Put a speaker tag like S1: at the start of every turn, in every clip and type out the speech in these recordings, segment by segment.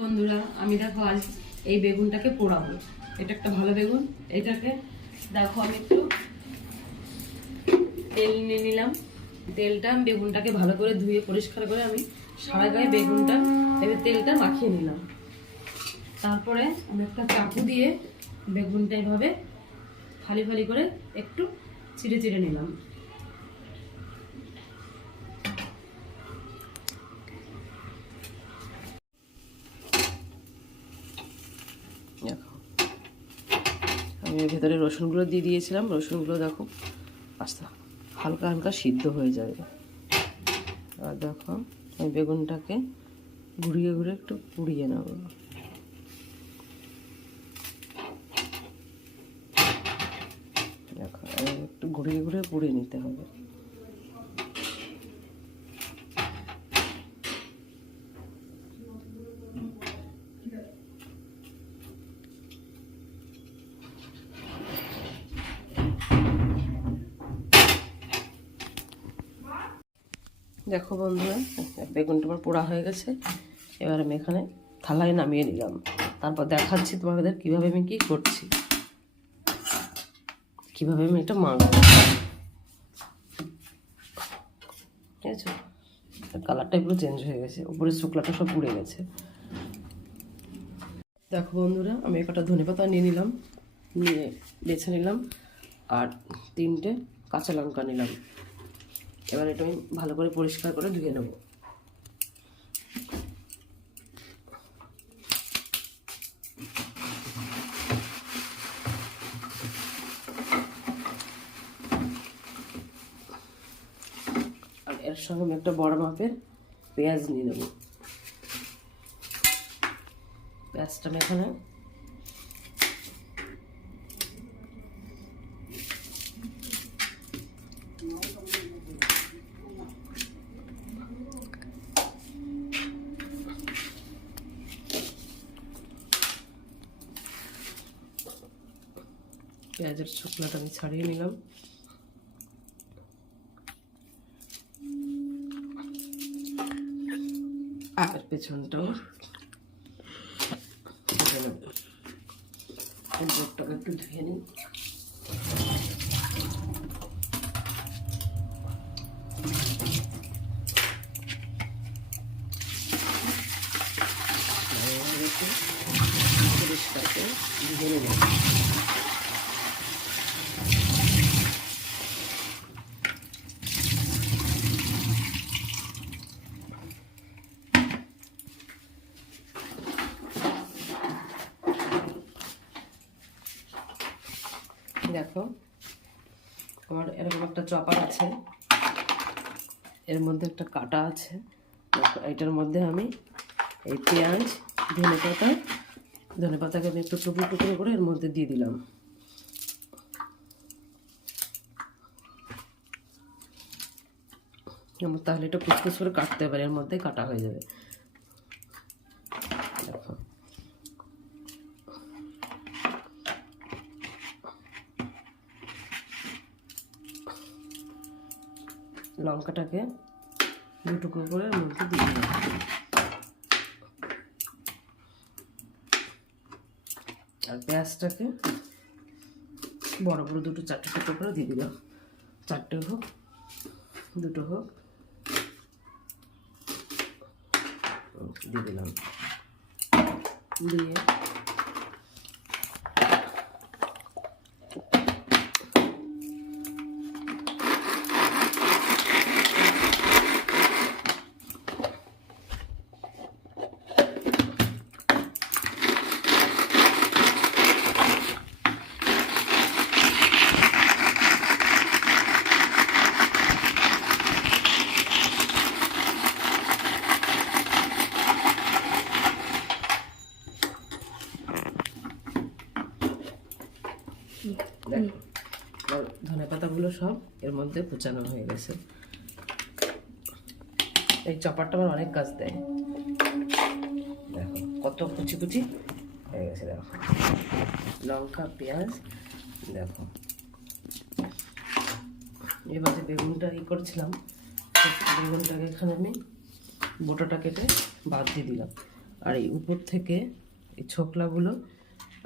S1: বন্ধুরা, আমি দেখো আজ এই বেগুনটাকে পোড়াবো। এটা একটা ভালো বেগুন। এটাকে দেখো, আমি একটু তেল নিয়ে নিলাম। তেলটা আমি বেগুনটাকে ভালো করে ধুয়ে, পরিষ্কার করে আমি সারা গায়ে বেগুনটা, এবার তেলটা মাখিয়ে নিলাম। তারপরে আমি একটা চাকু দিয়ে বেগুনটা এভাবে ফালি ফালি করে একটু চিড়ে চিড়ে নিলাম দেখো আমি এর ভেতরে রসুনগুলো দিয়ে দিয়েছিলাম। রসুনগুলো দেখো আস্তে হালকা হালকা সিদ্ধ হয়ে যাবে। আর দেখো, আমি বেগুনটাকে ঘুরিয়ে ঘুরিয়ে একটু পুড়িয়ে নেব। দেখো, একটু ঘুরিয়ে ঘুরিয়ে পুড়িয়ে নিতে হবে। দেখো বন্ধুরা বেগুনটা আমার পোড়া হয়ে গেছে। এবার আমি এখানে থালায় নামিয়ে নিলাম। তারপর দেখাচ্ছি তোমাদের কীভাবে আমি কী করছি। কীভাবে আমি এটা মাখবো। ঠিক আছে? কালারটা পুরো চেঞ্জ হয়ে গেছে। উপরে শুকলাটা সব পুড়ে গেছে। দেখো বন্ধুরা, আমি একটা ধনে পাতা নিয়ে নিলাম, নিয়ে বেছে নিলাম, আর তিনটে কাঁচা লঙ্কা নিলাম। এবার এটা আমি ভালো করে পরিষ্কার করে ধুয়ে নেব। আর এর সঙ্গে আমি একটা বড় মাপের পেঁয়াজ নিয়ে নেব। পেঁয়াজটা আমি এখানে পেঁয়াজের শুকনাটা আমি ছাড়িয়ে নিলাম। আর পেছনটাও একটু ধুয়ে নিই। পরিষ্কার করে দেখো। আমার এরকম একটা চপার আছে। এর মধ্যে একটা কাটা আছে। এটার মধ্যে আমি এই পেঁয়াজ, ধনে পাতা, ধনে পাতাকে আমি একটু টুকরো টুকরো করে এর মধ্যে দিয়ে দিলাম। তাহলে এটা কুচকুচ করে কাটতে পারে, এর মধ্যে কাটা হয়ে যাবে দেখো লঙ্কাটাকে দু টুকরো করে মধ্যে দিয়ে দিলাম আর পেঁয়াজটাকে বড় বড় দুটো, চারটে টুকরো করে দিয়ে দিলাম। চারটে হোক, দুটো হোক, দিয়ে দিলাম। দিয়ে দেখো ধনে পাতাগুলো সব এর মধ্যে কুচানো হয়ে গেছে। এই চপারটা আমার অনেক কাজ দেয়। দেখো, কত কুচি কুচি হয়ে গেছে, দেখো। লঙ্কা, পেঁয়াজ, দেখো। এবার যে বেগুনটা ই করছিলাম বেগুনটাকে এখানে আমি বোটাটা কেটে বাদ দিয়ে দিলাম। আর এই উপর থেকে এই ছোকলাগুলো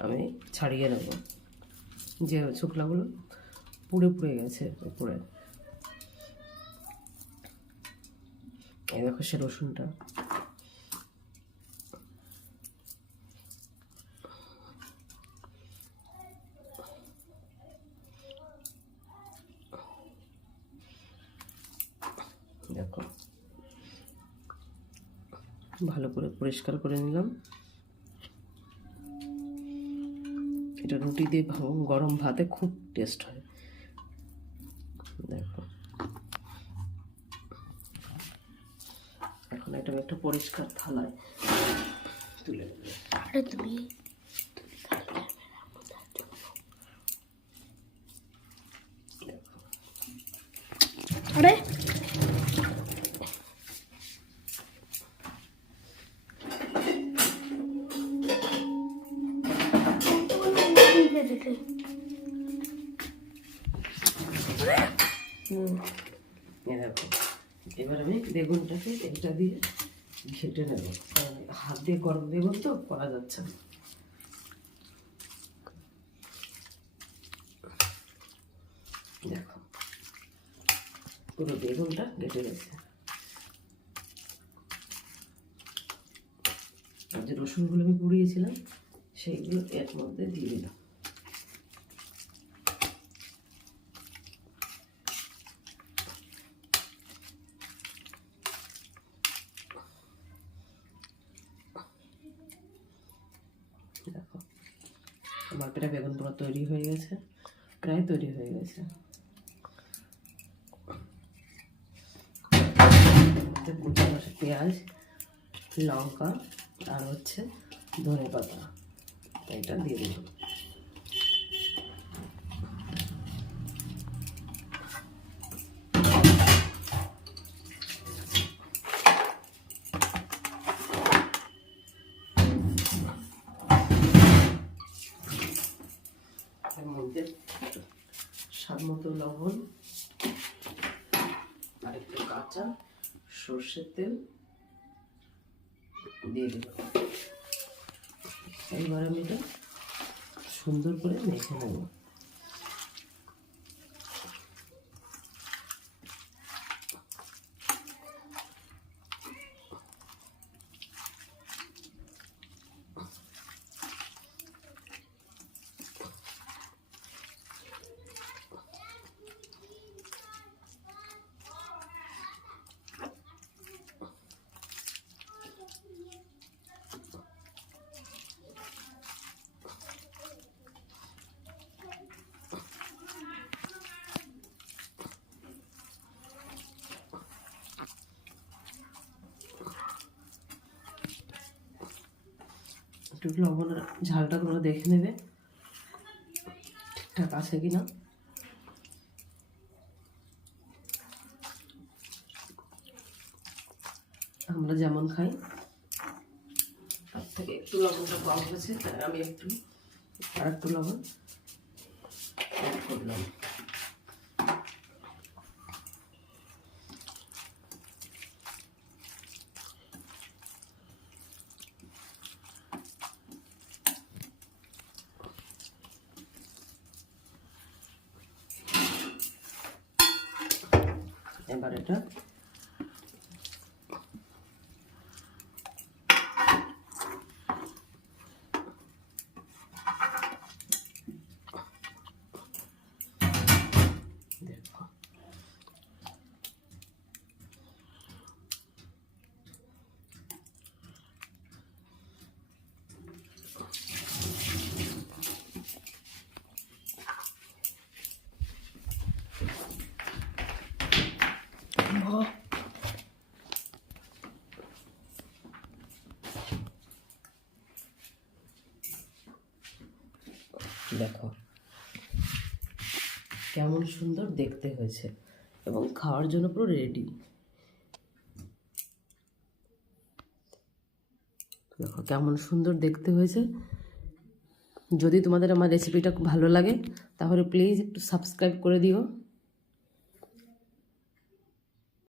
S1: আমি ছাড়িয়ে নেব। যে ছোকলাগুলো পুড়ে পুড়ে গেছে উপরে। এই দেখো সে রসুনটা। দেখো। ভালো করে পরিষ্কার করে নিলাম। এটা রুটি দিয়ে গরম ভাতে খুব টেস্ট হয়। দেখো। এখন এটা একটা পরিষ্কার থালায় তুলে
S2: আরে তুমি আরে
S1: বেগুনটাকে এটা দিয়ে ঘেটে নেব। হাত দিয়ে গরম বেগুন তো, করা যাচ্ছে না। দেখো, পুরো বেগুনটা ঘেটে গেছে। আর যে রসুনগুলো আমি পুড়িয়েছিলাম সেইগুলো এর মধ্যে দিয়ে দিলাম দেখো আমার বেগুন পুরো তৈরি হয়ে গেছে, প্রায় তৈরি হয়ে গেছে। পেঁয়াজ, লঙ্কা, আর হচ্ছে ধনে পাতা এটা দিয়ে দিলাম এর মধ্যে স্বাদ মতো লবণ আর একটু কাঁচা সর্ষের তেল দিয়ে দেব। এইবার আমি এটা সুন্দর করে মেখে নেব। একটু লবণের ঝালটা তোমরা দেখে নেবে। ঠিকঠাক আছে কি না আমরা যেমন খাই, তার থেকে একটু লবণটা কম হয়েছে, তাই আমি একটু, আর একটু লবণ করলাম। এবার এটা দেখো দেখো কেমন সুন্দর দেখতে হয়েছে এবং খাওয়ার জন্য পুরো রেডি দেখো, কেমন সুন্দর দেখতে হয়েছে। যদি তোমাদের আমার রেসিপিটা খুব ভালো লাগে, তাহলে প্লিজ একটু সাবস্ক্রাইব করে দিও।